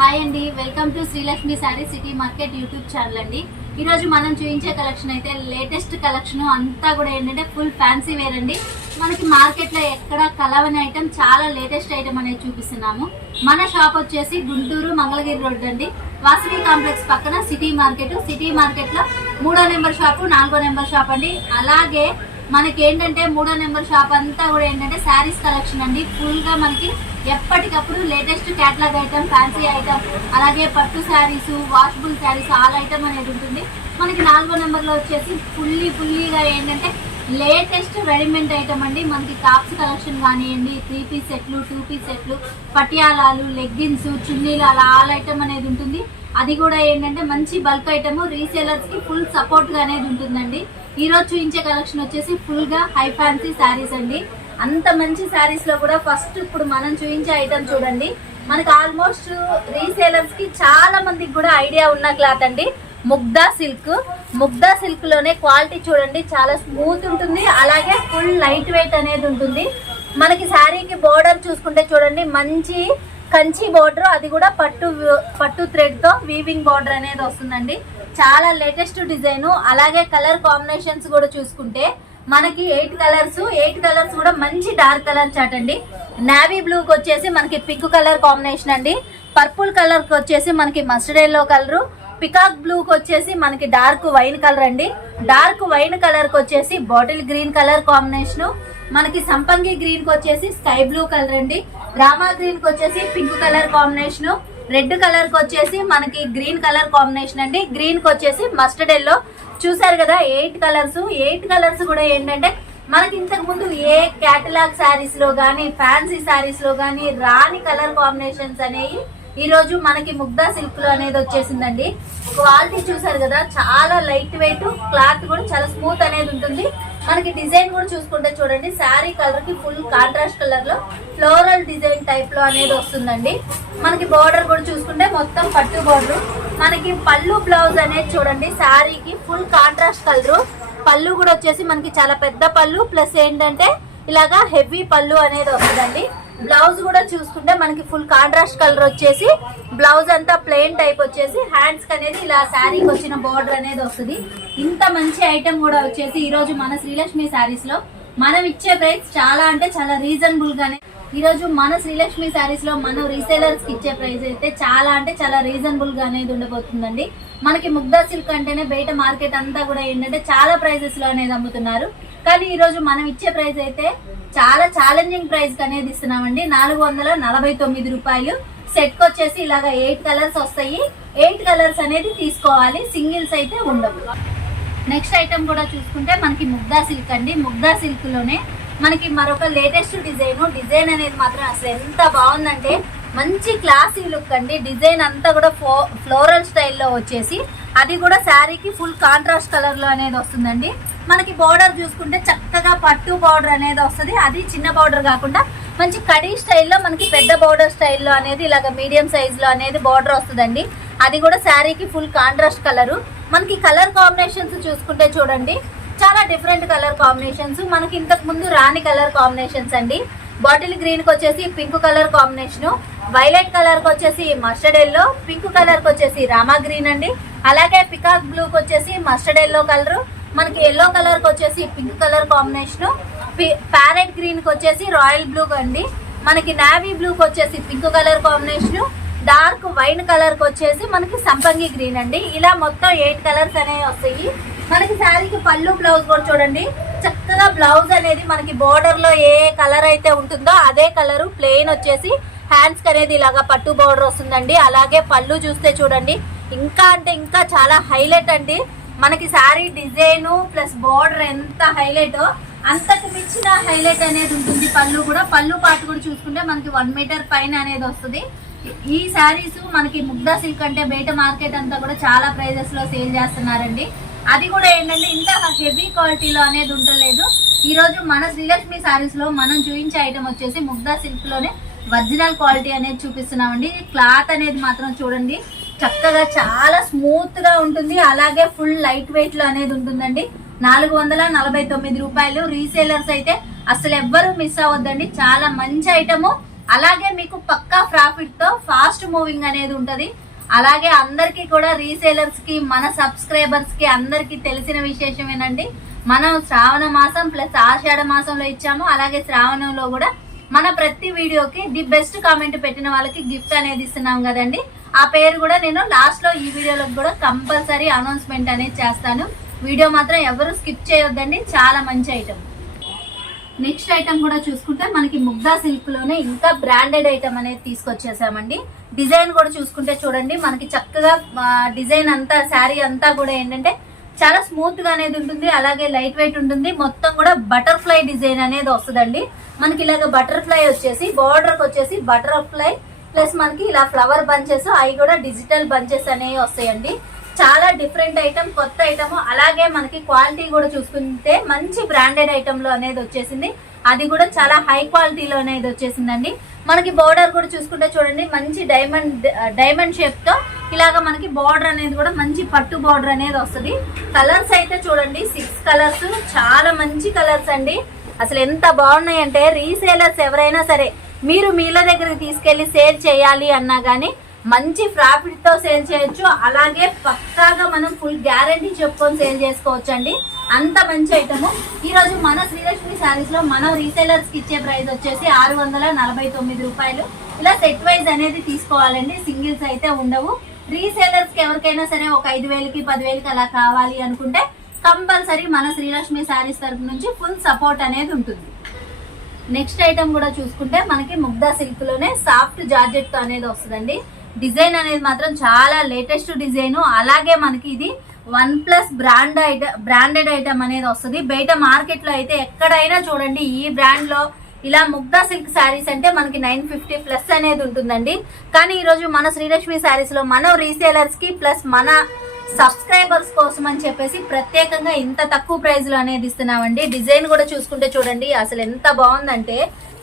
Hi అండి welcome to Srilakshmi sari city market YouTube channel అండి. ఈరోజు మనం చూపించే కలెక్షన్ అయితే లేటెస్ట్ కలెక్షన్ అంతా కూడా ఏంటంటే ఫుల్ ఫ్యాన్సీ వేర్ అండి. మనకి మార్కెట్లో ఎక్కడ కలవని ఐటమ్ చాలా లేటెస్ట్ ఐటమ్ అనేది చూపిస్తున్నాము. మన షాప్ వచ్చేసి గుంటూరు మంగళగిరి రోడ్ అండి. వాసవి కాంప్లెక్స్ పక్కన సిటీ మార్కెట్ సిటీ మార్కెట్లో మూడో నెంబర్ షాపు నాలుగో నెంబర్ షాప్ అండి. అలాగే మనకి ఏంటంటే మూడో నెంబర్ షాప్ అంతా కూడా ఏంటంటే శారీస్ కలెక్షన్ అండి. ఫుల్గా మనకి ఎప్పటికప్పుడు latest catalogue item fancy item అలాగే పట్టు saris washable saris all item అనేది ఉంటుంది. మనకి నాలుగో నెంబర్లో వచ్చేసి ఫుల్లీ ఫుల్లీగా ఏంటంటే లేటెస్ట్ రెడీమేడ్ ఐటమ్ అండి. మనకి టాప్స్ కలెక్షన్ కానివ్వండి త్రీ పీస్ సెట్లు టూ పీస్ సెట్లు పటియాలాలు లెగ్గిన్స్ చున్నీలు అలా ఆల్ ఐటమ్ అనేది ఉంటుంది. అది కూడా ఏంటంటే మంచి బల్క్ ఐటమ్ రీసేలర్స్కి ఫుల్ సపోర్ట్గా అనేది ఉంటుందండి. ఈ రోజు చూపించే కలెక్షన్ వచ్చేసి ఫుల్గా హై ఫ్యాన్సీ శారీస్ అండి. అంత మంచి శారీస్లో కూడా ఫస్ట్ ఇప్పుడు మనం చూపించే ఐటమ్ చూడండి. మనకు ఆల్మోస్ట్ రీసేలర్స్కి చాలా మందికి కూడా ఐడియా ఉన్న క్లాత్ అండి. ముగ్దా సిల్క్ ముగ్దా సిల్క్లోనే క్వాలిటీ చూడండి చాలా స్మూత్ ఉంటుంది. అలాగే ఫుల్ లైట్ వెయిట్ అనేది ఉంటుంది. మనకి శారీకి బోర్డర్ చూసుకుంటే చూడండి మంచి కంచి బోర్డర్ అది కూడా పట్టు పట్టు థ్రెడ్తో వీవింగ్ బోర్డర్ అనేది వస్తుందండి. చాలా లేటెస్ట్ డిజైన్ అలాగే కలర్ కాంబినేషన్స్ కూడా చూసుకుంటే మనకి ఎయిట్ కలర్స్ ఎయిట్ కలర్స్ కూడా మంచి డార్క్ కలర్ చాట్ అండి. నావీ బ్లూకి వచ్చేసి మనకి పింక్ కలర్ కాంబినేషన్ అండి. పర్పుల్ కలర్కి వచ్చేసి మనకి మస్టర్డ్ ఎల్లో కలర్ పికాక్ బ్లూకి వచ్చేసి మనకి డార్క్ వైన్ కలర్ అండి. డార్క్ వైన్ కలర్కి వచ్చేసి బాటిల్ గ్రీన్ కలర్ కాంబినేషన్ మనకి సంపంగి గ్రీన్కి వచ్చేసి స్కై బ్లూ కలర్ అండి. రామా గ్రీన్కి వచ్చేసి పింక్ కలర్ కాంబినేషన్ రెడ్ కలర్కి వచ్చేసి మనకి గ్రీన్ కలర్ కాంబినేషన్ అండి. గ్రీన్కి వచ్చేసి మస్టర్డ్ ఎల్లో. చూసారు కదా ఎయిట్ కలర్స్. ఎయిట్ కలర్స్ కూడా ఏంటంటే మనకి ఇంతకు ముందు ఏ క్యాటలాగ్ శారీస్లో గానీ ఫ్యాన్సీ శారీస్లో గానీ రాని కలర్ కాంబినేషన్స్ అనేవి ఈ రోజు మనకి ముగ్ధా సిల్క్లో అనేది వచ్చేసిందండి. క్వాలిటీ చూసారు కదా చాలా లైట్ వెయిట్ క్లాత్ కూడా చాలా స్మూత్ అనేది ఉంటుంది. మనకి డిజైన్ కూడా చూసుకుంటే చూడండి శారీ కలర్కి ఫుల్ కాంట్రాస్ట్ కలర్లో ఫ్లోరల్ డిజైన్ టైప్లో అనేది వస్తుందండి. మనకి బార్డర్ కూడా చూసుకుంటే మొత్తం పట్టు బార్డర్ మనకి పళ్ళు బ్లౌజ్ అనేది చూడండి శారీకి ఫుల్ కాంట్రాస్ట్ కలర్. పళ్ళు కూడా వచ్చేసి మనకి చాలా పెద్ద పళ్ళు. ప్లస్ ఏంటంటే ఇలాగా హెవీ పళ్ళు అనేది వస్తుందండి. బ్లౌజ్ కూడా చూసుకుంటే మనకి ఫుల్ కాంట్రాస్ట్ కలర్ వచ్చేసి బ్లౌజ్ అంతా ప్లెయిన్ టైప్ వచ్చేసి హ్యాండ్స్కి అనేది ఇలా శారీకి వచ్చిన బార్డర్ అనేది వస్తుంది. ఇంత మంచి ఐటమ్ కూడా వచ్చేసి ఈ రోజు మన శ్రీలక్ష్మి శారీస్లో మనం ఇచ్చే ప్రైస్ చాలా అంటే చాలా రీజనబుల్ గానే. ఈ రోజు మన శ్రీలక్ష్మి శారీస్లో మనం రీసేలర్స్కి ఇచ్చే ప్రైస్ అయితే చాలా అంటే చాలా రీజనబుల్గా అనేది ఉండబోతుందండి. మనకి ముగ్ధా సిల్క్ అంటేనే బయట మార్కెట్ అంతా కూడా ఏంటంటే చాలా ప్రైజెస్లో అనేది అమ్ముతున్నారు కానీ ఈ రోజు మనం ఇచ్చే ప్రైస్ అయితే చాలా ఛాలెంజింగ్ ప్రైస్ అనేది ఇస్తున్నామండి. నాలుగు వందల నలభై తొమ్మిది రూపాయలు. సెట్కి వచ్చేసి ఇలాగ ఎయిట్ కలర్స్ వస్తాయి. ఎయిట్ కలర్స్ అనేది తీసుకోవాలి. సింగిల్స్ అయితే ఉండవు. నెక్స్ట్ ఐటమ్ కూడా చూసుకుంటే మనకి ముగ్దా సిల్క్ అండి. ముగ్దా సిల్క్లోనే మనకి మరొక లేటెస్ట్ డిజైన్ డిజైన్ అనేది మాత్రం అసలు ఎంత బాగుందంటే మంచి క్లాసీ లుక్ అండి. డిజైన్ అంతా కూడా ఫ్లోరల్ స్టైల్లో వచ్చేసి అది కూడా శారీకి ఫుల్ కాంట్రాస్ట్ కలర్లో అనేది వస్తుందండి. మనకి బార్డర్ చూసుకుంటే చక్కగా పట్టు బార్డర్ అనేది వస్తుంది. అది చిన్న బార్డర్ కాకుండా మంచి కడీ స్టైల్లో మనకి పెద్ద బార్డర్ స్టైల్లో అనేది ఇలాగ మీడియం సైజులో అనేది బార్డర్ వస్తుందండి. అది కూడా శారీకి ఫుల్ కాంట్రాస్ట్ కలరు మనకి కలర్ కాంబినేషన్స్ చూసుకుంటే చూడండి చాలా డిఫరెంట్ కలర్ కాంబినేషన్స్ మనకి ఇంతకు ముందు రాని కలర్ కాంబినేషన్స్ అండి. బాటిల్ గ్రీన్కి వచ్చేసి పింక్ కలర్ కాంబినేషన్ వైలెట్ కలర్కి వచ్చేసి మస్టర్డ్ ఎల్లో పింక్ కలర్కి వచ్చేసి రామా గ్రీన్ అండి. అలాగే పికాక్ బ్లూ కి వచ్చేసి మస్టర్డ్ ఎల్లో కలర్. మనకి ఎల్లో కలర్కి వచ్చేసి పింక్ కలర్ కాంబినేషన్. ప్యారెట్ గ్రీన్కి వచ్చేసి రాయల్ బ్లూ అండి. మనకి నావీ బ్లూ కి వచ్చేసి pink colour combination. Dark wine కలర్కి వచ్చేసి మనకి సంపంగి గ్రీన్ అండి. ఇలా మొత్తం ఎయిట్ కలర్స్ అనేవి వస్తాయి. మనకి శారీకి పళ్ళు బ్లౌజ్ కూడా చూడండి. చక్కగా బ్లౌజ్ అనేది మనకి బోర్డర్లో ఏ కలర్ అయితే ఉంటుందో అదే కలర్. ప్లెయిన్ వచ్చేసి హ్యాండ్స్ అనేది ఇలాగా పట్టు బోర్డర్ వస్తుందండి. అలాగే పళ్ళు చూస్తే చూడండి. ఇంకా అంటే ఇంకా చాలా హైలైట్ అండి. మనకి శారీ డిజైన్ ప్లస్ బోర్డర్ ఎంత హైలైట్. అంతకు మించిన హైలైట్ అనేది ఉంటుంది పళ్ళు కూడా. పళ్ళు పాటు కూడా చూసుకుంటే మనకి వన్ మీటర్ పైన అనేది వస్తుంది. ఈ శారీస్ మనకి ముగ్ధా సిల్క్ అంటే బయట మార్కెట్ అంతా కూడా చాలా ప్రైజెస్లో సేల్ చేస్తున్నారండి. అది కూడా ఏంటంటే ఇంత హెవీ క్వాలిటీలో అనేది ఉండలేదు. ఈ రోజు మన శ్రీలక్ష్మి శారీస్లో మనం చూపించే ఐటమ్ వచ్చేసి ముగ్ధా సిల్క్లోనే ఒరిజినల్ క్వాలిటీ అనేది చూపిస్తున్నామండి. క్లాత్ అనేది మాత్రం చూడండి. చక్కగా చాలా స్మూత్గా ఉంటుంది. అలాగే ఫుల్ లైట్ వెయిట్లో అనేది ఉంటుందండి. నాలుగు వందల నలభై తొమ్మిది రూపాయలు. రీసేలర్స్ అయితే అసలు ఎవ్వరూ మిస్ అవ్వద్దండి. చాలా మంచి ఐటము అలాగే మీకు పక్కా ప్రాఫిట్తో ఫాస్ట్ మూవింగ్ అనేది ఉంటది. అలాగే అందరికీ కూడా రీసేలర్స్కి మన సబ్స్క్రైబర్స్కి అందరికీ తెలిసిన విశేషమేనండి. మనం శ్రావణ మాసం ప్లస్ ఆషాఢ మాసంలో ఇచ్చాము. అలాగే శ్రావణంలో కూడా మన ప్రతి వీడియోకి ది బెస్ట్ కామెంట్ పెట్టిన వాళ్ళకి గిఫ్ట్ అనేది ఇస్తున్నాం కదండి. ఆ పేరు కూడా నేను లాస్ట్లో ఈ వీడియోలో కూడా కంపల్సరీ అనౌన్స్మెంట్ అనేది చేస్తాను. వీడియో మాత్రం ఎవరు స్కిప్ చేయొద్దండి చాలా మంచి ఐటమ్ నెక్స్ట్ ఐటమ్ కూడా చూసుకుంటే మనకి ముగ్ధా సిల్క్లోనే ఇంకా బ్రాండెడ్ ఐటమ్ అనేది తీసుకొచ్చేసామండి. డిజైన్ కూడా చూసుకుంటే చూడండి మనకి చక్కగా డిజైన్ అంతా శారీ అంతా కూడా ఏంటంటే చాలా స్మూత్గా అనేది ఉంటుంది అలాగే లైట్ వెయిట్ ఉంటుంది. మొత్తం కూడా బటర్ఫ్లై డిజైన్ అనేది వస్తుందండి. మనకి ఇలాగ బటర్ఫ్లై వచ్చేసి బార్డర్ వచ్చేసి బటర్ఫ్లై ప్లస్ మనకి ఇలా ఫ్లవర్ బంచెస్ అవి కూడా డిజిటల్ బంచెస్ అనేవి వస్తాయండి. చాలా డిఫరెంట్ ఐటమ్ కొత్త ఐటమ్ అలాగే మనకి క్వాలిటీ కూడా చూసుకుంటే మంచి బ్రాండెడ్ ఐటమ్లో అనేది వచ్చేసింది. అది కూడా చాలా హై క్వాలిటీలో అనేది వచ్చేసిందండి. మనకి బోర్డర్ కూడా చూసుకుంటే చూడండి మంచి డైమండ్ డైమండ్ షేప్తో ఇలాగ మనకి బార్డర్ అనేది కూడా మంచి పట్టు బార్డర్ అనేది వస్తుంది. కలర్స్ అయితే చూడండి సిక్స్ కలర్స్ చాలా మంచి కలర్స్ అండి. అసలు ఎంత బాగున్నాయి అంటే రీసేలర్స్ ఎవరైనా సరే మీరు మీల దగ్గరికి తీసుకెళ్ళి సేల్ చేయాలి అన్నా గానీ మంచి ప్రాఫిట్తో సేల్ చేయొచ్చు. అలాగే పక్కాగా మనం ఫుల్ గ్యారంటీ చెప్పుకొని సేల్ చేసుకోవచ్చు అండి అంత మంచి ఐటమ్ ఈ రోజు మన శ్రీలక్ష్మి శారీస్లో మనం రీసేలర్స్కి ఇచ్చే ప్రైస్ వచ్చేసి ఆరు వందల నలభై తొమ్మిది రూపాయలు. ఇలా సెట్ వైజ్ అనేది తీసుకోవాలండి. సింగిల్స్ అయితే ఉండవు. రీసేలర్స్కి ఎవరికైనా సరే ఒక ఐదు వేలకి పదివేలకి అలా కావాలి అనుకుంటే కంపల్సరీ మన శ్రీలక్ష్మి శారీస్ తరఫు నుంచి ఫుల్ సపోర్ట్ అనేది ఉంటుంది. నెక్స్ట్ ఐటమ్ కూడా చూసుకుంటే మనకి ముగ్ధా సిల్క్లోనే సాఫ్ట్ జార్జెట్తో అనేది వస్తుందండి. డిజైన్ అనేది మాత్రం చాలా లేటెస్ట్ డిజైన్ అలాగే మనకి ఇది one plus brand item branded item అనేది వస్తుంది. బయట మార్కెట్లో అయితే ఎక్కడైనా చూడండి ఈ బ్రాండ్లో ఇలా ముగ్ధా సిల్క్ శారీస్ అంటే మనకి నైన్ ఫిఫ్టీ ప్లస్ అనేది ఉంటుందండి. కానీ ఈరోజు మన శ్రీలక్ష్మి శారీస్లో రీసేలర్స్కి రీసేలర్స్కి ప్లస్ మన సబ్స్క్రైబర్స్ కోసం అని చెప్పేసి ప్రత్యేకంగా ఇంత తక్కువ ప్రైజ్లో అనేది ఇస్తున్నామండి. డిజైన్ కూడా చూసుకుంటే చూడండి అసలు ఎంత బాగుందంటే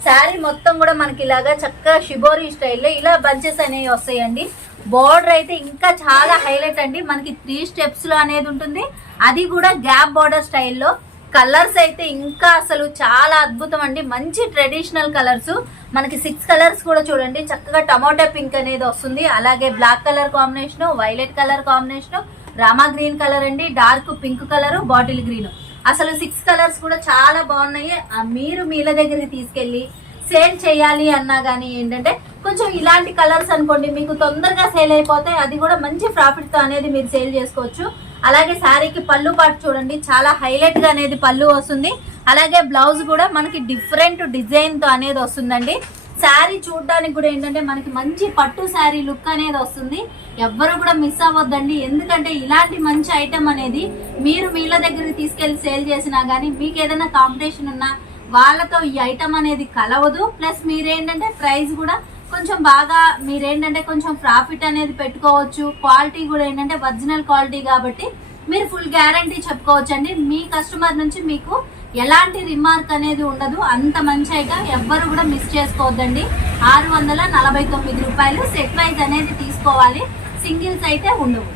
శారీ మొత్తం కూడా మనకి ఇలాగా చక్కగా షిబోరి స్టైల్లో ఇలా బంచెస్ అనేవి వస్తాయండి. బార్డర్ అయితే ఇంకా చాలా హైలైట్ అండి. మనకి త్రీ స్టెప్స్లో అనేది ఉంటుంది. అది కూడా గ్యాప్ బార్డర్ స్టైల్లో కలర్స్ అయితే ఇంకా అసలు చాలా అద్భుతం అండి. మంచి ట్రెడిషనల్ కలర్స్. మనకి సిక్స్ కలర్స్ కూడా చూడండి. చక్కగా టమాటా పింక్ అనేది వస్తుంది. అలాగే black colour combination violet colour combination Rama green colour అండి. Dark pink colour bottle green అసలు సిక్స్ కలర్స్ కూడా చాలా బాగున్నాయి. మీరు మీల దగ్గరికి తీసుకెళ్ళి సేల్ చేయాలి అన్నా గానీ ఏంటంటే కొంచెం ఇలాంటి కలర్స్ అనుకోండి మీకు తొందరగా సేల్ అయిపోతాయి. అది కూడా మంచి ప్రాఫిట్తో అనేది మీరు సేల్ చేసుకోవచ్చు. అలాగే శారీకి పళ్ళు పాటు చూడండి చాలా హైలైట్గా అనేది పళ్ళు వస్తుంది. అలాగే బ్లౌజ్ కూడా మనకి డిఫరెంట్ డిజైన్తో అనేది వస్తుందండి. శారీ చూడడానికి కూడా ఏంటంటే మనకి మంచి పట్టు శారీ లుక్ అనేది వస్తుంది. ఎవ్వరు కూడా మిస్ అవ్వద్దండి. ఎందుకంటే ఇలాంటి మంచి ఐటమ్ అనేది మీరు మీల దగ్గరికి తీసుకెళ్ళి సేల్ చేసినా గానీ మీకు ఏదైనా కాంపిటీషన్ ఉన్నా వాళ్ళతో ఈ ఐటమ్ అనేది కలవదు. ప్లస్ మీరేంటంటే ప్రైస్ కూడా కొంచెం బాగా మీరేంటంటే కొంచెం ప్రాఫిట్ అనేది పెట్టుకోవచ్చు. క్వాలిటీ కూడా ఏంటంటే ఒరిజినల్ క్వాలిటీ కాబట్టి మీరు ఫుల్ గ్యారంటీ చెప్పుకోవచ్చు అండి మీ కస్టమర్ నుంచి మీకు ఎలాంటి రిమార్క్ అనేది ఉండదు. అంత మంచి ఎవ్వరు కూడా మిస్ చేసుకోవద్దండి. ఆరు వందల నలభై తొమ్మిది రూపాయలు సెట్ వైజ్ అనేది తీసుకోవాలి. సింగిల్స్ అయితే ఉండవు.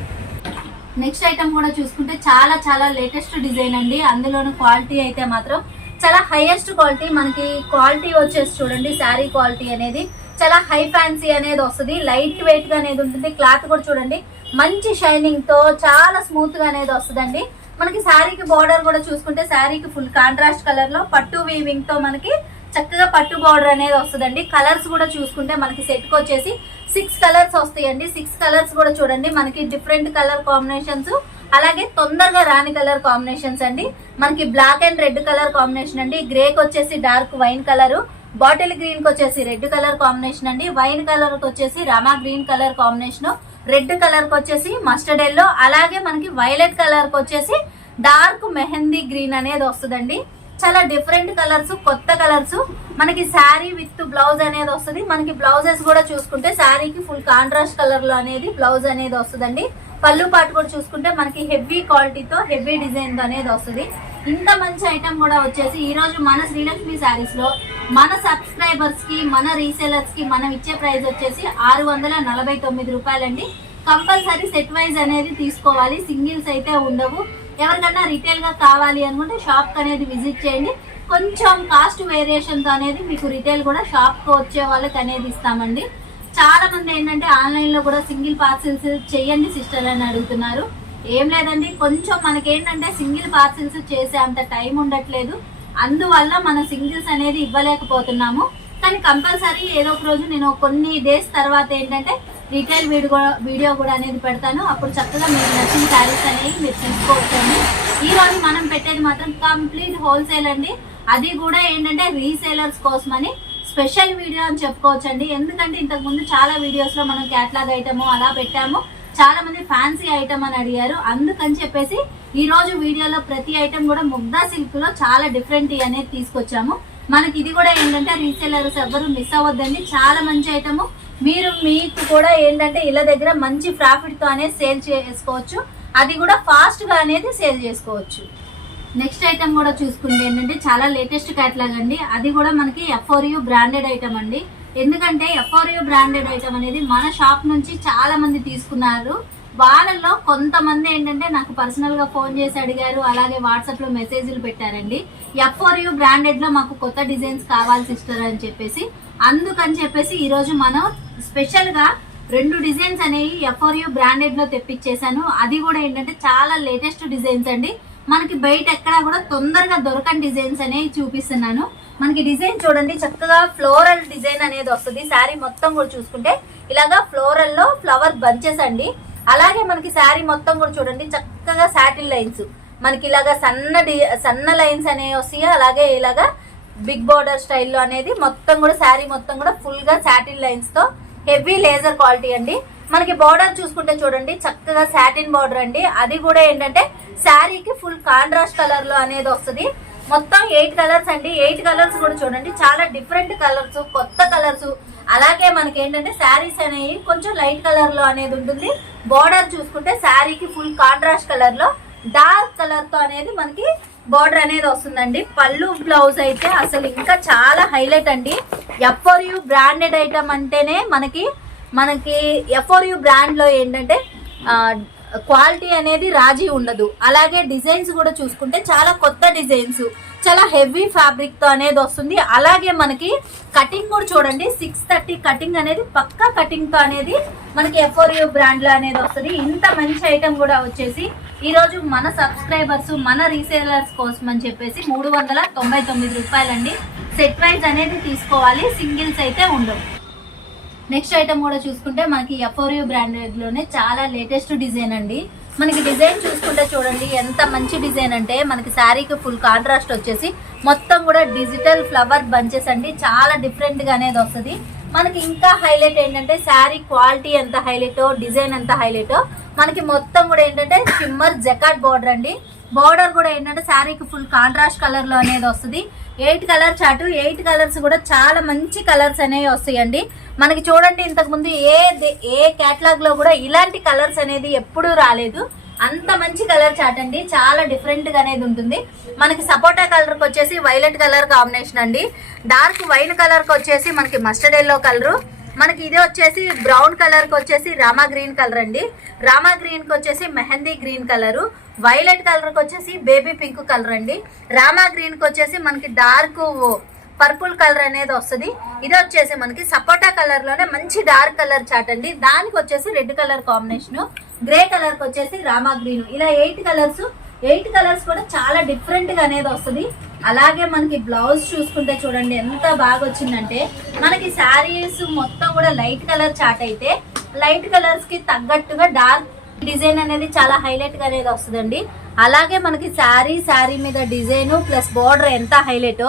నెక్స్ట్ ఐటమ్ కూడా చూసుకుంటే చాలా చాలా లేటెస్ట్ డిజైన్ అండి. అందులోని క్వాలిటీ అయితే మాత్రం చాలా హైయెస్ట్ క్వాలిటీ మనకి క్వాలిటీ వచ్చేసి చూడండి శారీ క్వాలిటీ అనేది చాలా హై ఫ్యాన్సీ అనేది వస్తుంది. లైట్ వెయిట్గా అనేది ఉంటుంది. క్లాత్ కూడా చూడండి. మంచి షైనింగ్తో చాలా స్మూత్గా అనేది వస్తుందండి. మనకి శారీకి బార్డర్ కూడా చూసుకుంటే శారీకి ఫుల్ కాంట్రాస్ట్ కలర్లో పట్టు వీవింగ్తో మనకి చక్కగా పట్టు బార్డర్ అనేది వస్తుందండి. కలర్స్ కూడా చూసుకుంటే మనకి సెట్కి వచ్చేసి సిక్స్ కలర్స్ వస్తాయండి. సిక్స్ కలర్స్ కూడా చూడండి. మనకి డిఫరెంట్ కలర్ కాంబినేషన్స్ అలాగే తొందరగా రాని కలర్ కాంబినేషన్స్ అండి. మనకి black and red colour combination అండి. గ్రేకి వచ్చేసి డార్క్ వైన్ కలర్ బాటిల్ గ్రీన్కి వచ్చేసి రెడ్ కలర్ కాంబినేషన్ అండి. వైన్ కలర్కి వచ్చేసి రమా గ్రీన్ కలర్ కాంబినేషన్. రెడ్ కలర్కి వచ్చేసి మస్టర్డ్ ఎల్లో. అలాగే మనకి వైలెట్ కలర్కి వచ్చేసి డార్క్ మెహందీ గ్రీన్ అనేది వస్తుందండి. చాలా డిఫరెంట్ కలర్స్ కొత్త కలర్స్. మనకి శారీ విత్ బ్లౌజ్ అనేది వస్తుంది. మనకి బ్లౌజెస్ కూడా చూసుకుంటే శారీకి ఫుల్ కాంట్రాస్ట్ కలర్లో అనేది బ్లౌజ్ అనేది వస్తుందండి. పళ్ళు పాటు కూడా చూసుకుంటే మనకి హెవీ క్వాలిటీతో హెవీ డిజైన్ అనేది వస్తుంది. ఇంత మంచి ఐటమ్ కూడా వచ్చేసి ఈ రోజు మన శ్రీలక్ష్మి శారీస్లో మన సబ్స్క్రైబర్స్కి మన రీసేలర్స్కి మనం ఇచ్చే ప్రైస్ వచ్చేసి ఆరు వందల నలభై తొమ్మిది రూపాయలండి. కంపల్సరీ సెట్ వైజ్ అనేది తీసుకోవాలి. సింగిల్స్ అయితే ఉండవు. ఎవరికన్నా రిటైల్గా కావాలి అనుకుంటే షాప్ అనేది విజిట్ చేయండి. కొంచెం కాస్ట్ వేరియేషన్తో అనేది మీకు రిటైల్ కూడా షాప్కు వచ్చే వాళ్ళకి అనేది ఇస్తామండి. చాలా మంది ఏంటంటే ఆన్లైన్లో కూడా సింగిల్ పార్సిల్స్ చెయ్యండి సిస్టర్ అని అడుగుతున్నారు. ఏం లేదండి కొంచెం మనకేంటంటే సింగిల్ పార్సిల్స్ చేసే అంత టైం ఉండట్లేదు. అందువల్ల మనం సింగిల్స్ అనేది ఇవ్వలేకపోతున్నాము. కానీ కంపల్సరీ ఏదో ఒక రోజు నేను కొన్ని డేస్ తర్వాత ఏంటంటే రీటైల్ వీడియో వీడియో కూడా అనేది పెడతాను. అప్పుడు చక్కగా మీకు నచ్చిన శారీస్ అనేవి మీరు తీసుకోవచ్చండి ఈ రోజు మనం పెట్టేది మాత్రం కంప్లీట్ హోల్సేల్ అండి. అది కూడా ఏంటంటే రీసేలర్స్ కోసమని స్పెషల్ వీడియో అని చెప్పుకోవచ్చండి. ఎందుకంటే ఇంతకు ముందు చాలా వీడియోస్లో మనం క్యాట్లాగ్ ఐటమ్ అలా పెట్టాము. చాలా మంది ఫ్యాన్సీ ఐటమ్ అని అడిగారు. అందుకని చెప్పేసి ఈ రోజు వీడియోలో ప్రతి ఐటమ్ కూడా ముగ్ధా సిల్క్లో చాలా డిఫరెంట్ అనేది తీసుకొచ్చాము. మనకి ఇది కూడా ఏంటంటే రీసేలర్స్ ఎవరు మిస్ అవ్వద్దండి. చాలా మంచి ఐటమ్ మీరు మీకు కూడా ఏంటంటే ఇళ్ళ దగ్గర మంచి ప్రాఫిట్తో అనేది సేల్ చేసుకోవచ్చు. అది కూడా ఫాస్ట్గా అనేది సేల్ చేసుకోవచ్చు. నెక్స్ట్ ఐటమ్ కూడా చూసుకుంటే ఏంటంటే చాలా లేటెస్ట్ క్యాటలాగ్ అండి. అది కూడా మనకి ఎఫ్ఆర్యు బ్రాండెడ్ ఐటమ్ అండి. ఎందుకంటే ఎఫ్ఆర్యూ బ్రాండెడ్ ఐటమ్ అనేది మన షాప్ నుంచి చాలా మంది తీసుకున్నారు. వాళ్ళల్లో కొంతమంది ఏంటంటే నాకు పర్సనల్గా ఫోన్ చేసి అడిగారు అలాగే వాట్సాప్లో మెసేజ్లు పెట్టారండి. ఎఫ్ఆర్యు బ్రాండెడ్లో మాకు కొత్త డిజైన్స్ కావాలి సిస్టర్ అని చెప్పేసి. అందుకని చెప్పేసి ఈ రోజు మనం స్పెషల్గా రెండు డిజైన్స్ అనేవి ఎఫ్ఆర్యు బ్రాండెడ్లో తెప్పించేశాను. అది కూడా ఏంటంటే చాలా లేటెస్ట్ డిజైన్స్ అండి. మనకి బయట ఎక్కడా కూడా తొందరగా దొరకని డిజైన్స్ అనేవి చూపిస్తున్నాను. మనకి డిజైన్ చూడండి చక్కగా ఫ్లోరల్ డిజైన్ అనేది వస్తుంది. శారీ మొత్తం కూడా చూసుకుంటే ఇలాగా ఫ్లోరల్లో ఫ్లవర్ బంచెస్ అండి. అలాగే మనకి శారీ మొత్తం కూడా చూడండి చక్కగా శాటిల్ లైన్స్ మనకి ఇలాగా సన్న డి- సన్న లైన్స్ అనేవి వస్తాయి. అలాగే ఇలాగా బిగ్ బోర్డర్ స్టైల్లో అనేది మొత్తం కూడా శారీ మొత్తం కూడా ఫుల్గా లైన్స్తో లైన్స్తో హెవీ లేజర్ క్వాలిటీ అండి. మనకి బార్డర్ చూసుకుంటే చూడండి చక్కగా సాటిన్ బార్డర్ అండి. అది కూడా ఏంటంటే శారీకి ఫుల్ కాంట్రాస్ట్ కలర్లో అనేది వస్తుంది. మొత్తం ఎయిట్ కలర్స్ అండి. ఎయిట్ కలర్స్ కూడా చూడండి చాలా డిఫరెంట్ కలర్స్ కొత్త కలర్స్ అలాగే మనకి ఏంటంటే శారీస్ అనేవి కొంచెం లైట్ కలర్లో అనేది ఉంటుంది. బార్డర్ చూసుకుంటే శారీకి ఫుల్ కాంట్రాస్ట్ కలర్లో డార్క్ కలర్తో అనేది మనకి బార్డర్ అనేది వస్తుందండి. పళ్ళు బ్లౌజ్ అయితే అసలు ఇంకా చాలా హైలైట్ అండి. ఎఫ్ఆర్యు బ్రాండెడ్ ఐటమ్ అంటేనే మనకి మనకి ఎఫ్ఆర్యు బ్రాండ్లో ఏంటంటే క్వాలిటీ అనేది రాజీ ఉండదు. అలాగే డిజైన్స్ కూడా చూసుకుంటే చాలా కొత్త డిజైన్స్ చాలా హెవీ ఫ్యాబ్రిక్తో అనేది వస్తుంది. అలాగే మనకి కటింగ్ కూడా చూడండి సిక్స్ థర్టీ కటింగ్ అనేది పక్కా కటింగ్తో అనేది మనకి ఎఫ్ఓరియూ బ్రాండ్లో అనేది వస్తుంది. ఇంత మంచి ఐటమ్ కూడా వచ్చేసి ఈరోజు మన సబ్స్క్రైబర్స్ మన రీసేలర్స్ కోసం అని చెప్పేసి మూడు వందల తొంభై తొమ్మిది రూపాయలండి. సెట్ వైజ్ అనేది తీసుకోవాలి సింగిల్స్ అయితే ఉండవు. నెక్స్ట్ ఐటమ్ కూడా చూసుకుంటే మనకి ఎఫోరియో బ్రాండెడ్లోనే చాలా లేటెస్ట్ డిజైన్ అండి. మనకి డిజైన్ చూసుకుంటే చూడండి ఎంత మంచి డిజైన్ అంటే మనకి శారీకి ఫుల్ కాంట్రాస్ట్ వచ్చేసి మొత్తం కూడా డిజిటల్ ఫ్లవర్ బంచెస్ అండి. చాలా డిఫరెంట్గా అనేది వస్తుంది. మనకి ఇంకా హైలైట్ ఏంటంటే శారీ క్వాలిటీ ఎంత హైలైటో డిజైన్ ఎంత హైలైటో మనకి మొత్తం కూడా ఏంటంటే షిమ్మర్ జకాట్ బార్డర్ అండి. బార్డర్ కూడా ఏంటంటే శారీకి ఫుల్ కాంట్రాస్ట్ కలర్లో అనేది వస్తుంది. Eight colour chart eight colours కూడా చాలా మంచి కలర్స్ అనేవి వస్తాయండి. మనకి చూడండి ఇంతకు ముందు ఏ దే- ఏ కేటలాగ్లో కూడా ఇలాంటి కలర్స్ అనేది ఎప్పుడూ రాలేదు. అంత మంచి కలర్ చాట్ అండి. చాలా డిఫరెంట్గా అనేది ఉంటుంది. మనకి సపోటా కలర్కి వచ్చేసి వైలెట్ కలర్ కాంబినేషన్ అండి. డార్క్ వైన్ కలర్కి వచ్చేసి మనకి మస్టర్డ్ ఎల్లో కలర్ మనకి ఇది వచ్చేసి బ్రౌన్ కలర్కి వచ్చేసి రామా గ్రీన్ కలర్ అండి. రామా గ్రీన్కి వచ్చేసి మెహందీ గ్రీన్ కలర్ వైలెట్ కలర్కి వచ్చేసి బేబీ పింక్ కలర్ అండి. రామా గ్రీన్కి వచ్చేసి మనకి డార్క్ పర్పుల్ కలర్ అనేది వస్తుంది. ఇది వచ్చేసి మనకి సపోటా కలర్లోనే మంచి డార్క్ కలర్ చాట్ అండి. దానికి వచ్చేసి రెడ్ కలర్ కాంబినేషన్ గ్రే కలర్కి వచ్చేసి రామా గ్రీన్. ఇలా ఎయిట్ కలర్స్ ఎయిట్ కలర్స్ కూడా చాలా డిఫరెంట్గా అనేది వస్తుంది. అలాగే మనకి బ్లౌజ్ చూసుకుంటే చూడండి ఎంత బాగా వచ్చిందంటే మనకి శారీస్ మొత్తం కూడా లైట్ కలర్ చాట్ అయితే లైట్ కలర్స్కి తగ్గట్టుగా డార్క్ డిజైన్ అనేది చాలా హైలైట్గా అనేది వస్తుందండి. అలాగే మనకి శారీ శారీ మీద డిజైన్ ప్లస్ బార్డర్ ఎంత హైలైట్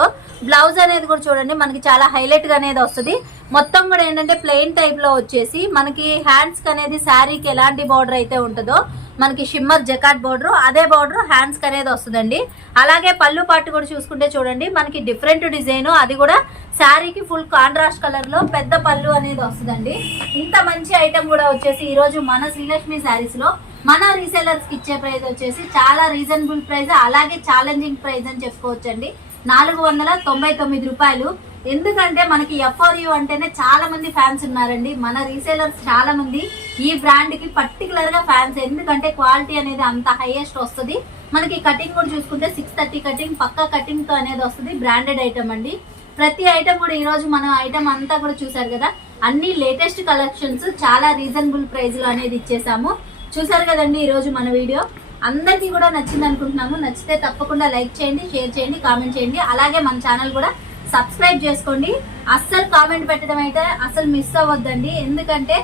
బ్లౌజ్ అనేది కూడా చూడండి మనకి చాలా హైలైట్గా అనేది వస్తుంది. మొత్తం కూడా ఏంటంటే ప్లెయిన్ టైప్లో వచ్చేసి మనకి హ్యాండ్స్కి అనేది శారీకి ఎలాంటి బార్డర్ అయితే ఉంటుందో మనకి షిమ్మర్ జకాట్ బార్డర్ అదే బార్డర్ హ్యాండ్స్కి అనేది వస్తుందండి. అలాగే పళ్ళు పాటు కూడా చూసుకుంటే చూడండి మనకి డిఫరెంట్ డిజైన్ అది కూడా శారీకి ఫుల్ కాంట్రాస్ట్ కలర్లో పెద్ద పళ్ళు అనేది వస్తుందండి. ఇంత మంచి ఐటమ్ కూడా వచ్చేసి ఈరోజు మన శ్రీలక్ష్మి శారీస్లో మన రీసెలర్స్కి ఇచ్చే ప్రైస్ వచ్చేసి చాలా రీజనబుల్ ప్రైస్ అలాగే ఛాలెంజింగ్ ప్రైస్ అని చెప్పుకోవచ్చండి. నాలుగు వందల తొంభై తొమ్మిది రూపాయలు. ఎందుకంటే మనకి ఎఫ్ఆర్యు అంటేనే చాలా మంది ఫ్యాన్స్ ఉన్నారండి. మన రీసేలర్స్ చాలా మంది ఈ బ్రాండ్కి పర్టికులర్గా ఫ్యాన్స్ ఎందుకంటే క్వాలిటీ అనేది అంత హైయెస్ట్ వస్తుంది. మనకి కటింగ్ కూడా చూసుకుంటే సిక్స్ థర్టీ కటింగ్ పక్క కటింగ్తో అనేది వస్తుంది. బ్రాండెడ్ ఐటమ్ అండి. ప్రతి ఐటమ్ కూడా ఈ రోజు మనం ఐటమ్ అంతా కూడా చూసారు కదా. అన్ని లేటెస్ట్ కలెక్షన్స్ చాలా రీజనబుల్ ప్రైస్లో అనేది ఇచ్చేసాము. చూసారు కదండి ఈరోజు మన వీడియో? అందరికీ కూడా నచ్చింది అనుకుంటున్నాము. నచ్చితే తప్పకుండా లైక్ చేయండి షేర్ చేయండి కామెంట్ చేయండి. అలాగే మన ఛానల్ కూడా సబ్స్క్రైబ్ చేసుకోండి. అస్సలు కామెంట్ పెట్టడం అయితే అసలు మిస్ అవ్వద్దండి. ఎందుకంటే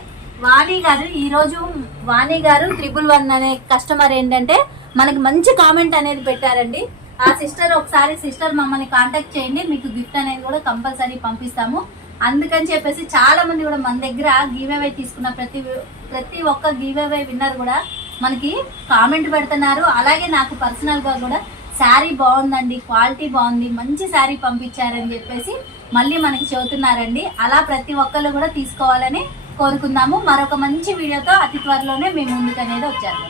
వాణి గారు ఈరోజు వాణి గారు ట్రిపుల్ వన్ అనే కస్టమర్ ఏంటంటే మనకి మంచి కామెంట్ అనేది పెట్టారండి. ఆ సిస్టర్ ఒకసారి సిస్టర్ మమ్మల్ని కాంటాక్ట్ చేయండి. మీకు గిఫ్ట్ అనేది కూడా కంపల్సరీ పంపిస్తాము. అందుకని చెప్పేసి చాలా మంది కూడా మన దగ్గర గివ్ అవే తీసుకున్న ప్రతి ప్రతి ఒక్క గివ్ అవే విన్నర్ కూడా మనకి కామెంట్ పెడుతున్నారు. అలాగే నాకు పర్సనల్గా కూడా శారీ బాగుందండి క్వాలిటీ బాగుంది మంచి శారీ పంపించారని చెప్పేసి మళ్ళీ మనకి చెబుతున్నారండి. అలా ప్రతి ఒక్కళ్ళు కూడా తీసుకోవాలని కోరుకుందాము. మరొక మంచి వీడియోతో అతి త్వరలోనే మేము ముందుకు అనేది వచ్చారు